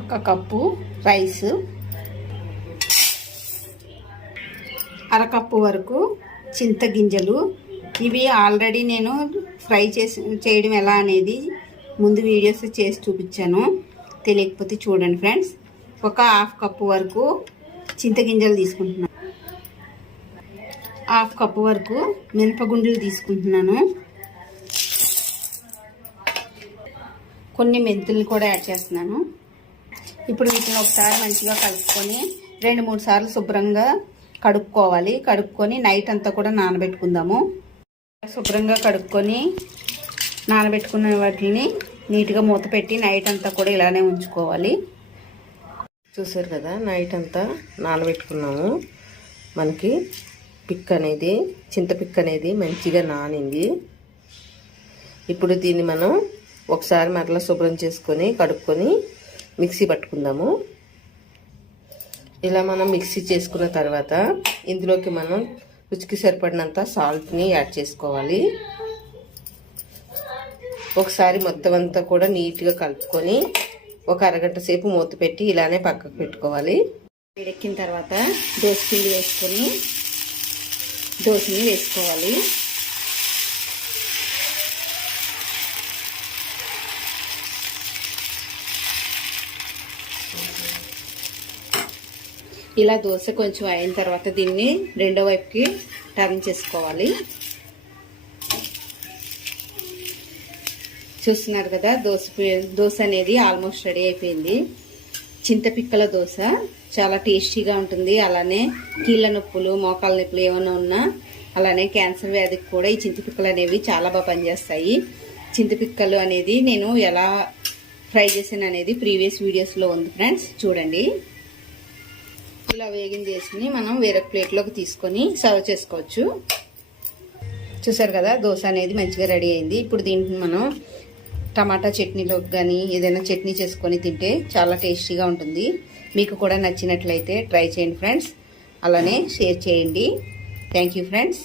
1 cup rice, 1/2 cup వరకు చింతగింజలు. ఇవి already నేను ఫ్రై చేయడం ఎలా అనేది ముందు వీడియోస్ చేసి చూపించాను, తెలియకపోతే చూడండి ఫ్రెండ్స్. 1/2 కప్పు వరకు చింతగింజలు తీసుకుంటున్నాను. 1/2 కప్పు వరకు మినపగుండ్లు తీసుకుంటున్నాను. కొన్ని మెంతులు కూడా యాడ్ చేస్తున్నాను. ఇప్పుడు వీటిని ఒకసారి మంచిగా కలుపుకొని 2-3 సార్లు శుభ్రంగా కడుక్కోవాలి. కడుక్కొని నైట్ అంతా కూడా నానబెట్టుకుందాము. శుభ్రంగా కడుక్కొని నానబెట్టుకున్న వాటిని నీట్గా మూత పెట్టి నైట్ అంతా కూడా ఇలానే ఉంచుకోవాలి. చూసారు కదా, నైట్ అంతా నానబెట్టుకున్నాము. మనకి చింతపిక్క అనేది మంచిగా నానింది. ఇప్పుడు దీన్ని మనం ఒకసారి మరలా శుభ్రం చేసుకొని కడుక్కొని మిక్సీ పట్టుకుందాము. ఇలా మనం మిక్సీ చేసుకున్న తర్వాత ఇందులోకి మనం రుచికి సరిపడినంత సాల్ట్ని యాడ్ చేసుకోవాలి. ఒకసారి మొత్తం అంతా కూడా నీట్గా కలుపుకొని ఒక అరగంట సేపు మూత పెట్టి ఇలానే పక్కకు పెట్టుకోవాలి. వేడెక్కిన తర్వాత దోసపిండి వేసుకొని దోసని వేసుకోవాలి. ఇలా దోశ కొంచెం అయిన తర్వాత దీన్ని రెండో వైపుకి టర్న్ చేసుకోవాలి. చూస్తున్నారు కదా, దోశ అనేది ఆల్మోస్ట్ రెడీ అయిపోయింది. చింతపిక్కల దోశ చాలా టేస్టీగా ఉంటుంది. అలానే కీళ్ళ నొప్పులు, మోకాళ్ళ నొప్పులు ఏమైనా ఉన్నా, అలానే క్యాన్సర్ వ్యాధికి కూడా ఈ చింతపిక్కలు అనేవి చాలా బాగా పనిచేస్తాయి. చింతపిక్కలు అనేది నేను ఎలా ఫ్రై చేసాను అనేది ప్రీవియస్ వీడియోస్లో ఉంది ఫ్రెండ్స్, చూడండి. ఇలా వేగిన చేసి మనం వేరే ప్లేట్లోకి తీసుకొని సర్వ్ చేసుకోవచ్చు. చూసారు కదా, దోశ అనేది మంచిగా రెడీ అయింది. ఇప్పుడు దీన్ని మనం టమాటా చట్నీలోకి కానీ ఏదైనా చట్నీ చేసుకొని తింటే చాలా టేస్టీగా ఉంటుంది. మీకు కూడా నచ్చినట్లయితే ట్రై చేయండి ఫ్రెండ్స్, అలానే షేర్ చేయండి. Thank you friends.